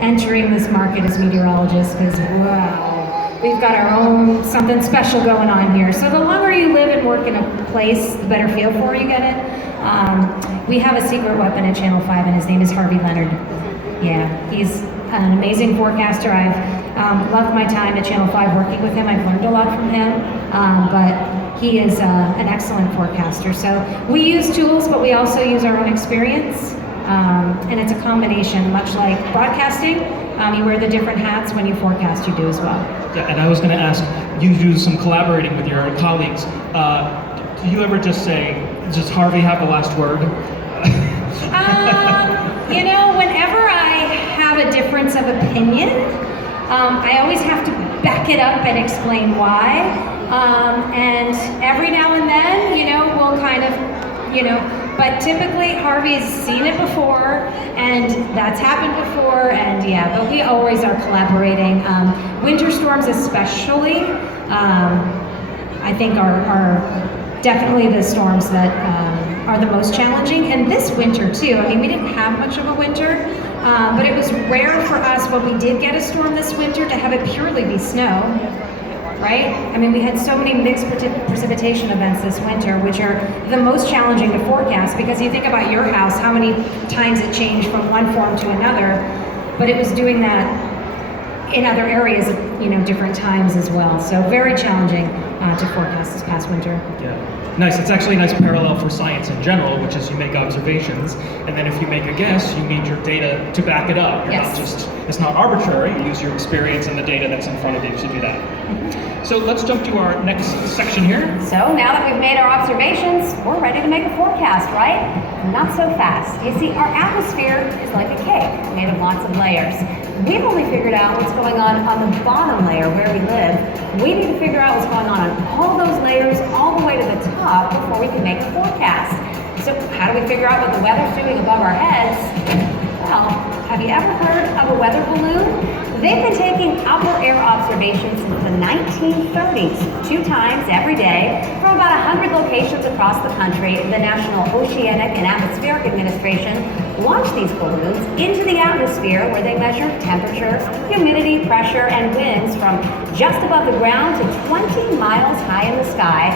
entering this market as meteorologists because, wow, we've got our own something special going on here. So the longer you live and work in a place, the better feel for you get it. We have a secret weapon at Channel 5, and his name is Harvey Leonard. Yeah, he's an amazing forecaster. I've loved my time at Channel 5 working with him. I've learned a lot from him, but he is an excellent forecaster. So we use tools, but we also use our own experience, and it's a combination, much like broadcasting. You wear the different hats when you forecast, you do as well. Yeah, and I was going to ask, you do some collaborating with your colleagues. Do you ever just say, does Harvey have the last word? You know, whenever I have a difference of opinion, I always have to back it up and explain why. And every now and then, you know, we'll kind of, you know, but typically Harvey's seen it before, and that's happened before, and yeah, but we always are collaborating. Winter storms especially, I think are definitely the storms that are the most challenging, and this winter too. I mean, we didn't have much of a winter, but it was rare for us when we did get a storm this winter to have it purely be snow, right? I mean, we had so many mixed precipitation events this winter, which are the most challenging to forecast, because you think about your house, how many times it changed from one form to another, but it was doing that in other areas at, you know, different times as well. So very challenging to forecast this past winter. Yeah. Nice. It's actually a nice parallel for science in general, which is you make observations, and then if you make a guess, you need your data to back it up. You're not just, it's not arbitrary, you use your experience and the data that's in front of you to do that. So let's jump to our next section here. So now that we've made our observations, we're ready to make a forecast, right? Not so fast. You see, our atmosphere is like a cake made of lots of layers. We've only figured out what's going on the bottom layer where we live. We need to figure out what's going on all those layers all the way to the top before we can make a forecast. So how do we figure out what the weather's doing above our heads? Well, have you ever heard of a weather balloon? They've been taking upper air observations since the 1930s, 2 times every day, from about 100 locations across the country. The National Oceanic and Atmospheric Administration launched these balloons into the atmosphere, where they measure temperature, humidity, pressure, and winds from just above the ground to 20 miles high in the sky.